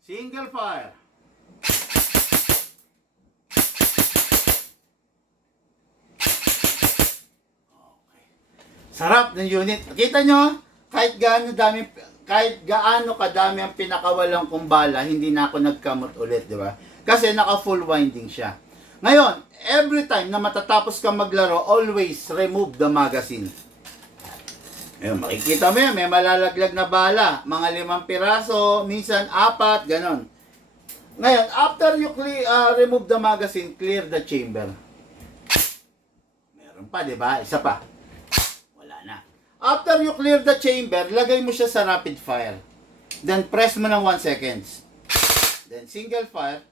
Single fire. Sarap ng unit. Kita nyo, kahit gaano kadami ang pinakawalan kong bala, hindi na ako nagkamot ulit, di ba? Kasi naka full winding siya. Ngayon, every time na matatapos kang maglaro, always remove the magazine. Ayun, makikita mo yan, may malalaglag na bala. Mga 5 piraso, minsan 4, ganon. Ngayon, after you remove the magazine, clear the chamber. Meron pa, di ba? Isa pa. Wala na. After you clear the chamber, lagay mo siya sa rapid fire. Then press mo ng 1 seconds. Then single fire.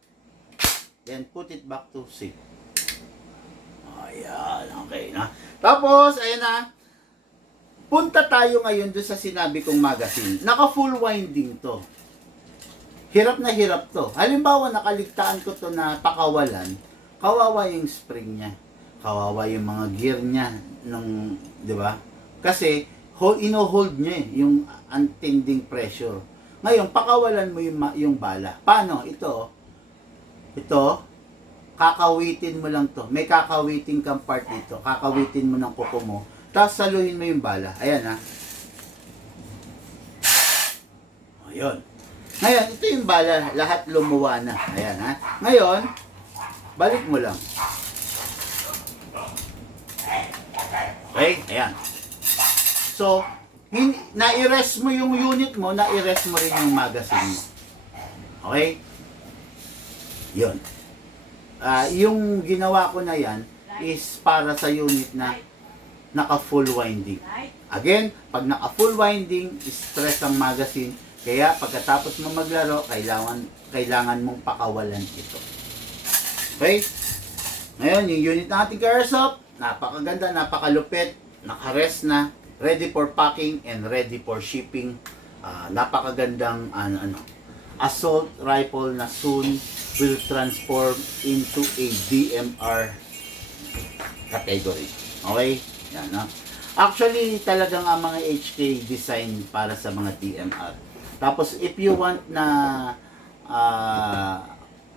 Then put it back to safe. Ayan, okay na. Tapos, ayan na. Punta tayo ngayon doon sa sinabi kong magazine. Naka full winding to. Hirap na hirap to. Halimbawa, nakaligtaan ko to na pakawalan. Kawawa yung spring niya. Kawawa yung mga gear niya. Di ba? Kasi, ino-hold niya yung antinding pressure. Ngayon, pakawalan mo yung bala. Paano? Ito, kakawitin mo lang to. May kakawitin kang part dito. Kakawitin mo ng kuko mo. Tapos saluhin mo yung bala. Ayan ha. Ayun. Ngayon, ito yung bala. Lahat lumuwa na. Ayan ha. Ngayon, balik mo lang. Okay? Ayan. So, na-erase mo yung unit mo, na-erase mo rin yung magazine mo. Okay? Yun. Yung ginawa ko na yan is para sa unit na naka full winding. Again, pag naka full winding, stress ang magazine. Kaya pagkatapos mo maglaro, kailangan mong pakawalan ito. Okay? Ngayon, yung unit ng ating airsoft, napakaganda, napakalupit, naka-rest na, ready for packing and ready for shipping. Napakagandang assault rifle na soon will transform into a DMR category. Okay? Yan, no? Actually, talagang ang mga HK design para sa mga DMR. Tapos, if you want na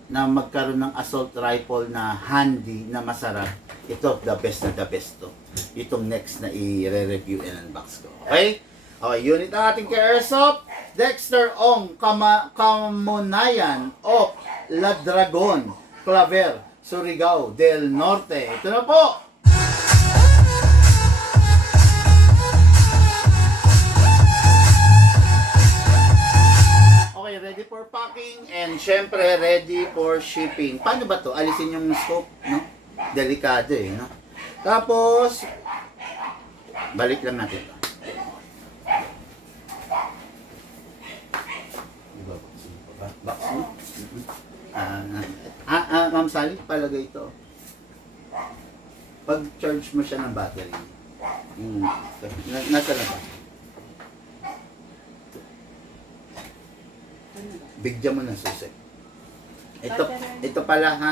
magkaroon ng assault rifle na handy, na masarap, ito, the best na the best to. Itong next na i-review and unbox ko. Okay? Okay, unit ng ating ka-airsoft, Dexter Ong Kamunayan of La Dragon, Claver, Surigao del Norte. Ito na po! Okay, ready for packing and syempre ready for shipping. Paano ba to? Alisin yung scope, no? Delikado no? Tapos, Balik lang natin ito. Box mo? Ma'am Sally, palagay ito. Pag charge mo siya ng battery, nasa lang ba? Bigyan mo ng susi. Ito pala ha.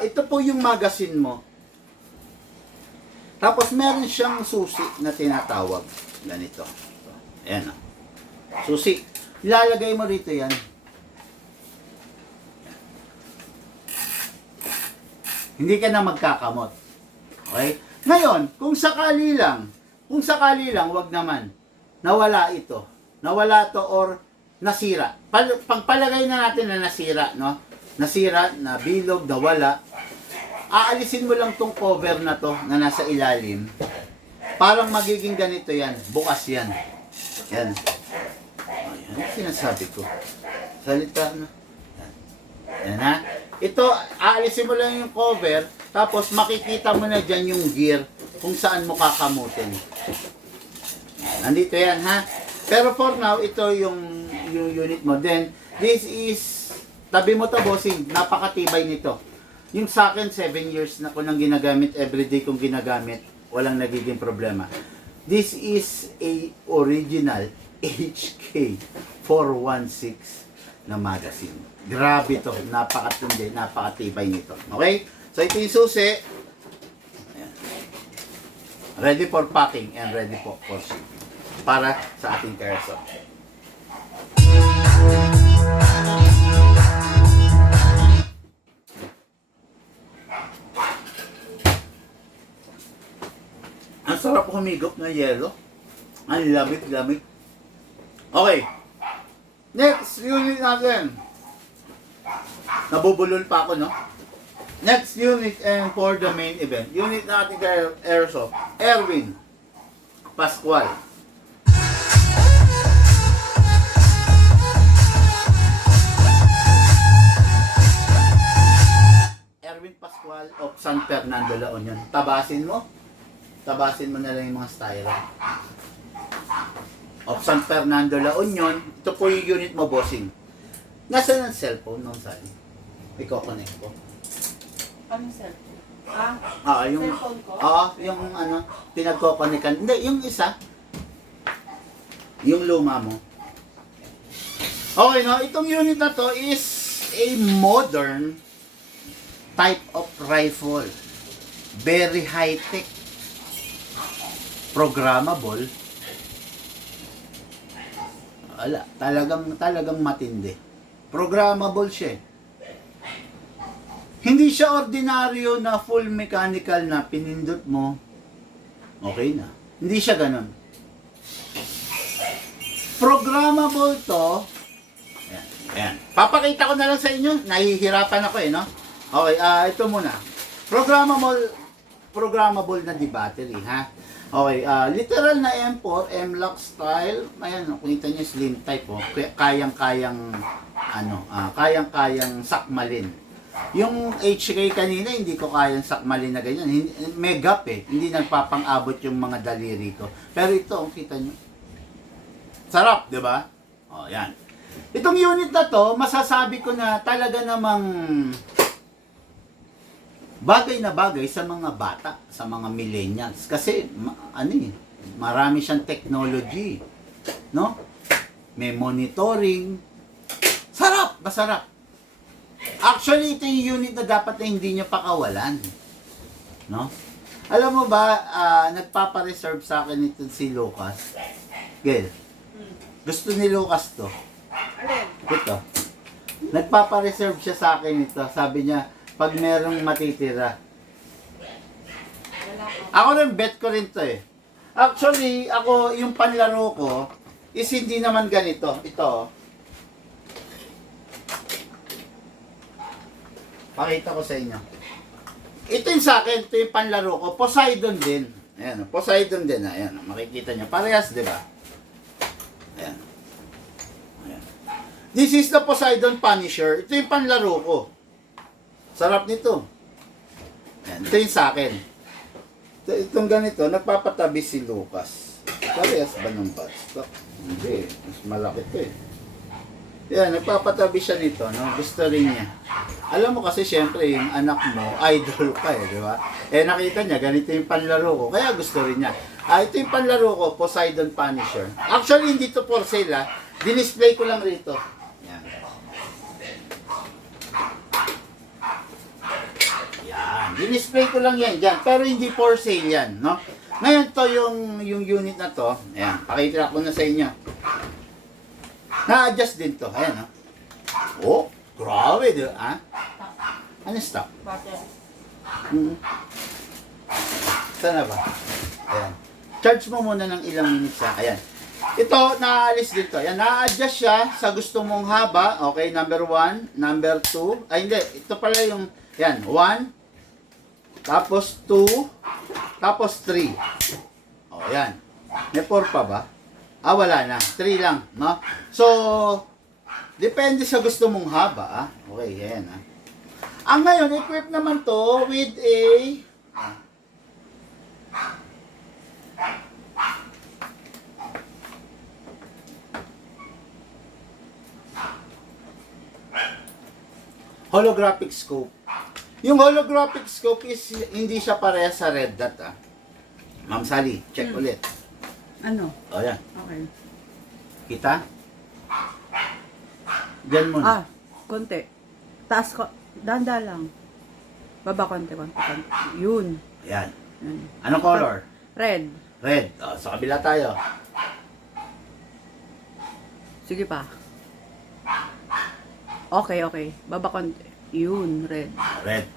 Ito po yung magazine mo. Tapos meron siyang susi na tinatawag. Ganito. Ayan o. Susi. Ilalagay mo rito yan. Hindi ka na magkakamot. Okay? Ngayon, kung sakali lang, wag naman, nawala ito. Nawala to or nasira. Pagpalagay na natin na nasira, no? Nasira, na bilog, nawala. Aalisin mo lang tong cover na to na nasa ilalim. Parang magiging ganito yan. Bukas yan. Yan. Ayan, sinasabi ko. Salita na. Yan ha. Ito, aalisin mo lang yung cover, tapos makikita mo na dyan yung gear kung saan mo kakamutin. Nandito yan ha. Pero for now, ito yung unit mo. Then, this is, tabi mo to bossing, napakatibay nito. Yung sa akin, 7 years na ko nang ginagamit, everyday kong ginagamit, walang nagiging problema. This is a original HK 416 na magazine. Grabe to, napakatindi, napakatibay nito. Okay? So ito yung susi. Ayan. Ready for packing and ready for shipping. Para sa ating carousel. Ang sarap humigop na yelo. Ang lamig-lamig. Okay. Next unit natin. Nabubulol pa ako, no? Next unit and for the main event. Unit natin kay Airsoft. Erwin Pascual. Erwin Pascual of San Fernando, La Union. Tabasin mo na lang yung mga styro. Of San Fernando, La Union. Ito po yung unit mo, bossing. Nasaan ang cellphone nung sali? I-connect ko. Anong cellphone? Yung Cellphone ko? yung pinagko-connectan. Hindi, yung isa. Yung luma mo. Okay, no? Itong unit na to is a modern type of rifle. Very high-tech. Programmable. Wala, talagang matindi. Programmable siya. Hindi siya ordinaryo na full mechanical na pinindot mo, okay na. Hindi siya ganun. Programmable to. Ayan, ayan. Papakita ko na lang sa inyo. Nahihirapan ako no? Okay, ito muna. Programmable na di battery, ha? Okay, literal na M4, M-Lock style. Ayan, kita niyo slim type, kayang-kayang sakmalin. Yung HK kanina, hindi ko kayang sakmalin na ganyan. May gap hindi nagpapang-abot yung mga daliri ko. Pero ito, kita niyo. Sarap, di ba? Oh, yan. Itong unit na to, masasabi ko na talaga namang bagay na bagay sa mga bata, sa mga millennials. Kasi, marami siyang technology. No? May monitoring. Sarap! Masarap. Actually, ito yung unit na dapat na hindi nyo pakawalan. No? Alam mo ba, nagpapareserve sa akin ito si Lucas. Gail, gusto ni Lucas to. Alin? Ito. Nagpapareserve siya sa akin ito. Sabi niya, pag merong matitira. Wala ko. Ako rin, bet ko rin to Actually, ako, yung panlaro ko, is hindi naman ganito. Ito. Pakita ko sa inyo. Ito yung sa akin, ito yung panlaro ko. Poseidon din. Ayan, Poseidon din. Ayan, makikita nyo. Parehas, di ba? Ayan. Ayan. This is the Poseidon Punisher. Ito yung panlaro ko. Sarap nito. Ayan, ito yung sa akin. Itong ganito, nagpapatabi si Lucas. Parehas ba ng buttstock? Hindi, mas malaki to eh. Yan, nagpapatabi siya nito, no? Gusto rin niya. Alam mo kasi syempre yung anak mo, idol ka eh, di ba? Eh nakita niya, ganito yung panlaro ko, kaya gusto rin niya. Ito yung panlaro ko, Poseidon Punisher. Actually, hindi to for sale ah. Dinisplay ko lang rito. Yan. Yan. Dinisplay ko lang yan dyan. Pero hindi for sale yan, no? Ngayon to yung unit na to. Ayan, pakita ko na sa inyo. Na-adjust din to. Ayan, no? Oh, grabe, di ba? Ah? Ano stop? Battery. Sana ba? Ayan. Charge mo muna ng ilang minutes ha. Ayan. Ito, naalis dito. Ayan, na-adjust siya sa gusto mong haba. Okay, number 1, number 2. Ay, hindi. Ito pala yung, ayan, 1, tapos 2, tapos 3. O, ayan. May 4 pa ba? Ah, wala na. 3 lang, no? So, depende sa gusto mong haba, ah. Okay, ayan, ah. Ang ngayon, equip naman to with a holographic scope. Yung holographic scope is hindi siya pareha sa red dot, ah. Ma'am Sally, check ulit. Ano? O, yan. Okay. Kita? Diyan muna. Konti. Taas ko. Danda lang. Baba konti. Yun. Ayan. Yun. Anong color? Red. Red. O, sa kabila tayo. Sige pa. Okay. Baba konti. Yun, red. Red.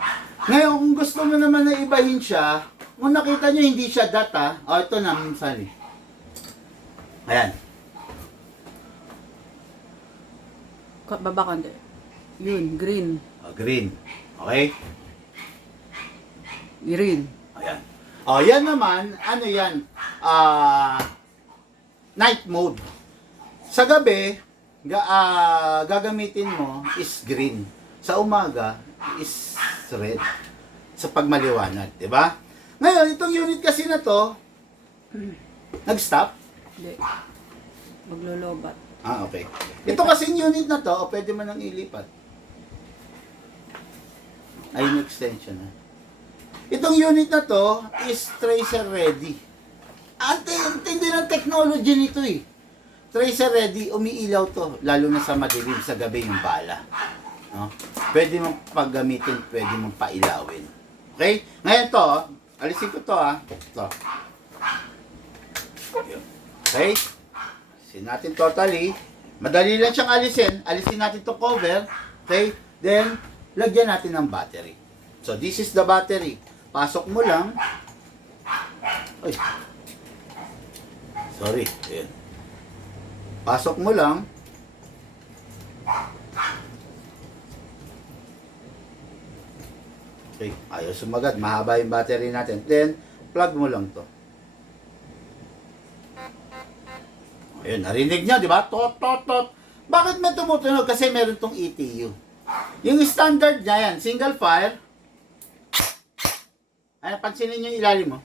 Ngayon, kung gusto mo naman na ibahin siya, kung nakita nyo hindi siya dot, ah. O, ito na, Ma'am Sally. Ayan. Baba konti. Yun, green. O, green. Okay? Green. Ayan. O, yan naman, ano yan? Night mode. Sa gabi, gagamitin mo is green. Sa umaga is red. Sa pagmaliwanag, di ba? Ngayon, itong unit kasi na to, nag-stop. Hindi. Maglolobat. Okay. Ito kasing unit na to, o pwede mo nang ilipat. Ay, yung extension na. Itong unit na to is tracer ready. Ang tindi ng technology nito eh. Tracer ready, umiilaw to. Lalo na sa madilim, sa gabi yung bala. No? Pwede mong paggamitin, pwede mong pailawin. Okay? Ngayon to, alisin ko to ah. Ito. Okay? Alisin natin totally. Madali lang siyang alisin. Alisin natin to cover. Okay? Then, lagyan natin ng battery. So, this is the battery. Pasok mo lang. Ay. Sorry. Ayan. Pasok mo lang. Okay. Ayaw sumagat. Mahaba yung battery natin. Then, plug mo lang to. Ayun, narinig nyo, di ba? Tot, tot, tot. Bakit may tumutunog? Kasi meron tong ETU. Yung standard niya yan, single fire. Ay, pansinin nyo yung ilalim mo.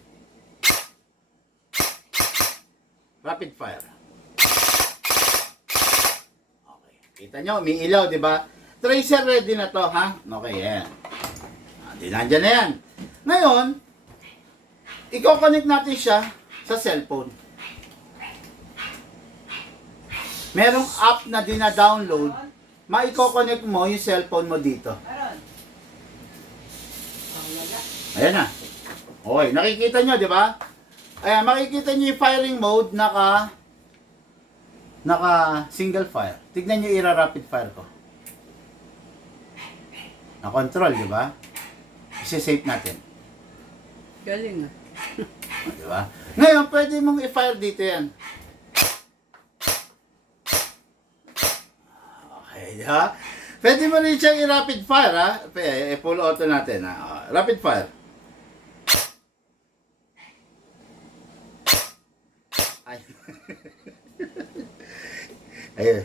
Rapid fire. Okay. Kita nyo, may ilaw, di ba? Tracer ready na to, ha? Okay, yan. Di nandyan na yan. Ngayon, i-connect natin siya sa cellphone. Merong app na dina-download, ma-i-connect mo yung cellphone mo dito. Ayan na. Okay, nakikita nyo, di ba? Ayan, makikita nyo yung firing mode, naka single fire. Tignan nyo ira-rapid fire ko. Na-control, di ba? Isi-save natin. Galing ah. Di ba? Ngayon, pwede mong i-fire dito yan. Okay, di ba? Pwede mo rin siyang i-rapid fire, ha? Full auto natin, ha? Rapid fire. Ay. Ayun.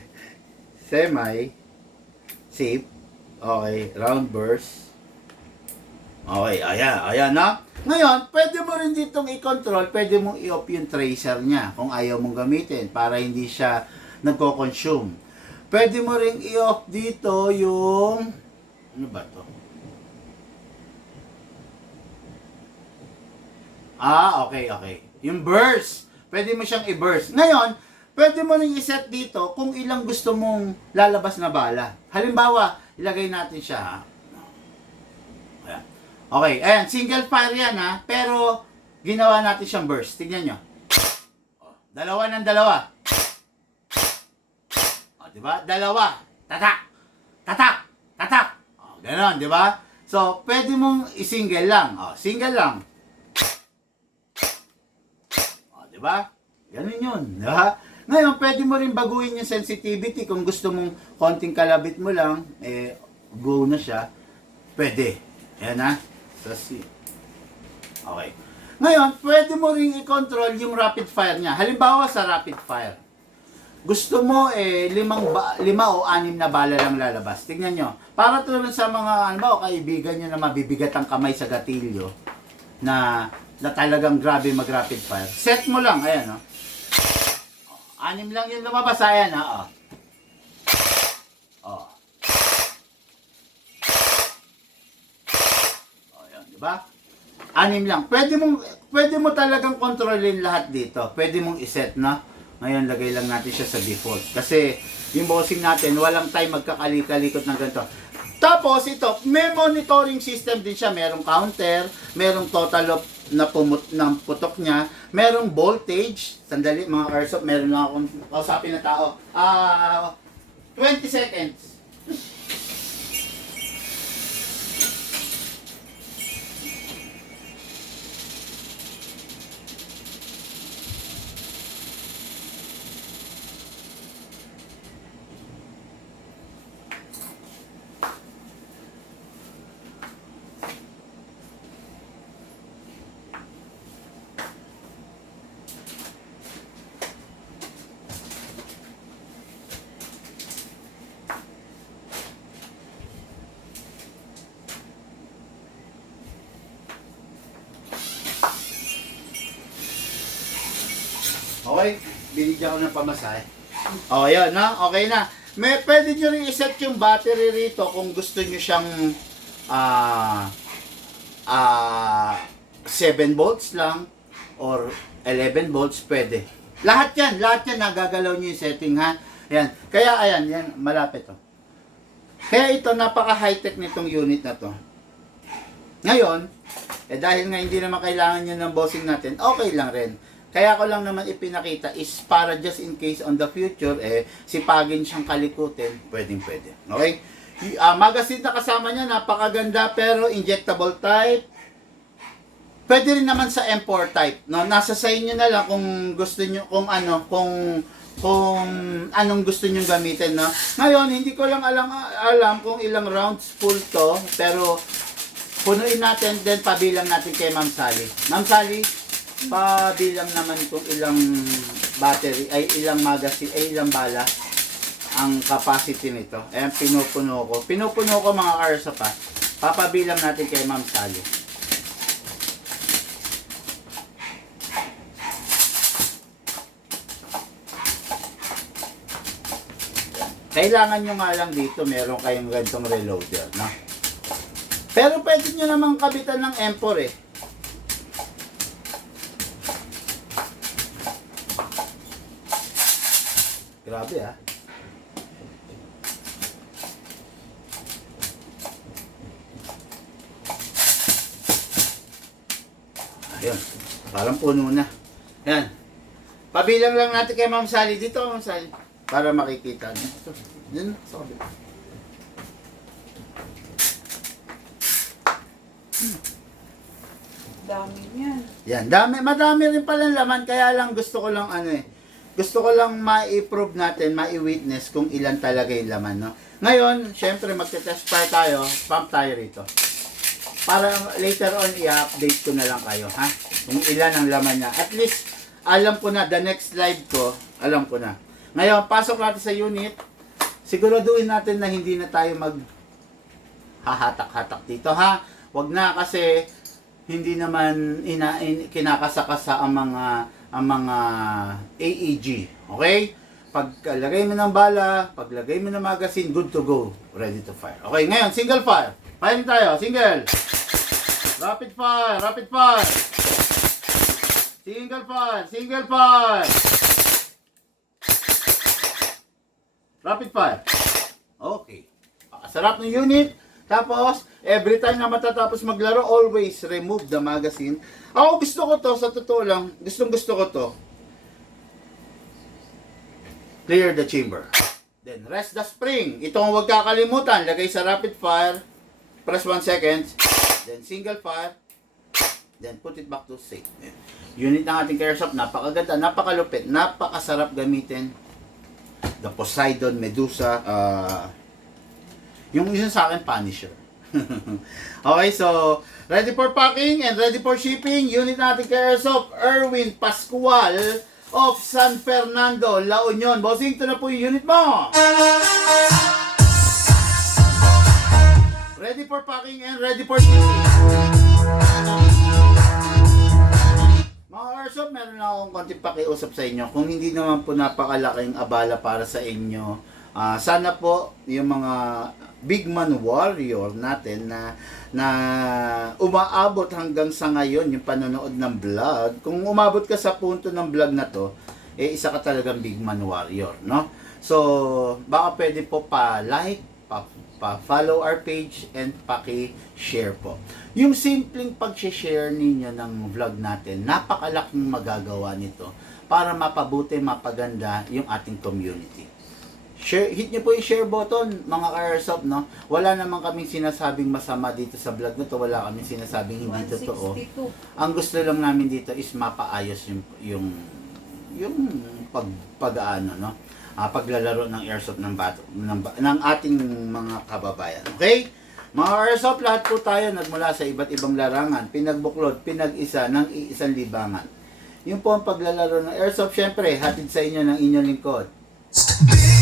Semi. Safe. Okay. Round burst. Okay, ayan na. Ngayon, pwede mo rin ditong i-control, pwede mong i-off yung tracer niya kung ayaw mong gamitin para hindi siya nagko-consume. Pwede mo rin i-off dito yung, ano ba to? Okay. Yung burst. Pwede mo siyang i-burst. Ngayon, pwede mo rin i-set dito kung ilang gusto mong lalabas na bala. Halimbawa, ilagay natin siya, ha? Ayan. Okay, ayan, single fire yan, ha? Pero, ginawa natin siyang burst. Tignan nyo. Dalawa ng dalawa. Diba? Dalawa. Tatak! Tatak! Tatak! Ganon, diba? So, pwede mong i-single lang. Single lang. Diba? Ganun yun. Diba? Ngayon, pwede mo rin baguhin yung sensitivity. Kung gusto mong konting kalabit mo lang, go na siya. Pwede. Yan ha. Okay. Ngayon, pwede mo rin i-control yung rapid fire niya. Halimbawa sa rapid fire. Gusto mo 5 o 6 na bala lang lalabas. Tingnan nyo. Para tulad sa mga kaibigan nyo na mabibigat ang kamay sa gatilyo na talagang grabe mag-rapid fire. Set mo lang, ayan, 6 lang yung lumabas, ayan, ayan, di ba? 6 lang. Pwede mo talagang kontrolin lahat dito. Pwede mong iset, na. Ngayon, lagay lang natin siya sa default. Kasi, yung bossing natin, walang time magkakalikot ng ganito. Tapos, ito, may monitoring system din siya. Merong counter, merong total of ng putok niya, merong voltage. Sandali, mga Airsoft, meron lang akong kausapin na tao. 20 seconds. Okay, binigyan ko ng pamasahe. Yan na, okay na. Pwede nyo rin iset yung battery rito kung gusto nyo siyang 7 volts lang or 11 volts, pwede. Lahat yan nagagalaw nyo yung setting, ha. Yan. Kaya ayan, yan, malapit to. Kaya ito, napaka high-tech nitong unit na to. Ngayon, dahil nga hindi naman kailangan nyo ng bossing natin, okay lang rin. Kaya ko lang naman ipinakita is para just in case on the future, sipagin siyang kalikutin, pwede. Okay? Magazine na kasama niya, napakaganda, pero injectable type. Pwede rin naman sa M4 type. No? Nasa sa inyo na lang kung gusto niyo, kung anong gusto niyo gamitin. No? Ngayon, hindi ko lang alam kung ilang rounds full to, pero punuin natin, then pabilang natin kay Ma'am Sally. Ma'am Sally, pabilang naman kung ilang battery, ilang magazine, ilang bala ang capacity nito. Ayan, pinupuno ko mga Airsoft, ha. Papabilang natin kay Ma'am Sally. Kailangan nyo nga lang dito, meron kayong ganitong reloader, no? Pero pwede nyo namang kabitan ng M4, Grabe, ha? Ayun. Parang puno na. Yan. Pabilang lang natin kay Ma'am Sally. Dito, Ma'am Sally. Para makikita niyo. Ito. Yan. Sa kabila. Dami niyan. Yan. Madami rin pala laman. Kaya lang gusto ko lang gusto ko lang ma-prove natin, ma-witness kung ilan talaga yung laman, no? Ngayon, syempre, magte-test fire tayo, pump tayo rito. Para later on, i-update ko na lang kayo, ha? Kung ilan ang laman niya. At least, alam ko na, the next live ko, alam ko na. Ngayon, pasok natin sa unit. Siguraduhin natin na hindi na tayo hahatak-hatak dito, ha? Wag na kasi hindi naman kinakasakasa ang mga AEG. Okay? Paglagay mo ng bala, paglagay mo ng magazine, good to go. Ready to fire. Okay, ngayon, single fire. Firing tayo, single. Rapid fire, rapid fire. Single fire, single fire. Rapid fire. Okay. Sarap ng unit. Tapos, every time na matatapos maglaro, always remove the magazine. Ako gusto ko to, sa totoo lang, gustong gusto ko to. Clear the chamber. Then, rest the spring. Ito ang huwag kakalimutan. Lagay sa rapid fire. Press 1 second. Then, single fire. Then, put it back to safe. Unit ng ating airsoft. Napakaganda, napakalupit, napakasarap gamitin. The Poseidon, Medusa, yung isa sa akin, Punisher. Okay, so, ready for packing and ready for shipping. Unit natin kay Airsoft, Erwin Pascual of San Fernando, La Union. Bossing, ito na po yung unit mo. Ready for packing and ready for shipping. Mga Airsoft, meron na akong konting pakiusap sa inyo. Kung hindi naman po napakalaking abala para sa inyo, sana po yung mga big man warrior natin na umaabot hanggang sa ngayon yung panonood ng vlog. Kung umabot ka sa punto ng vlog na to, isa ka talagang big man warrior, no? So, baka pwede po pa-like, pa-follow our page, and paki-share po. Yung simpleng pag-share ninyo ng vlog natin, napakalaking magagawa nito para mapabuti, mapaganda yung ating community. Share, hit nyo po yung share button, mga ka-airsoft, no? Wala naman kaming sinasabing masama dito sa vlog na to. Wala kaming sinasabing hindi totoo. 162. Ang gusto lang namin dito is mapaayos yung pag-aano, no? Paglalaro ng airsoft ng ating mga kababayan. Okay? Mga airsoft, lahat po tayo nagmula sa iba't ibang larangan, pinagbuklod, pinag-isa ng iisang libangan. Yung po ang paglalaro ng airsoft, syempre, hatid sa inyo ng inyong lingkod. Big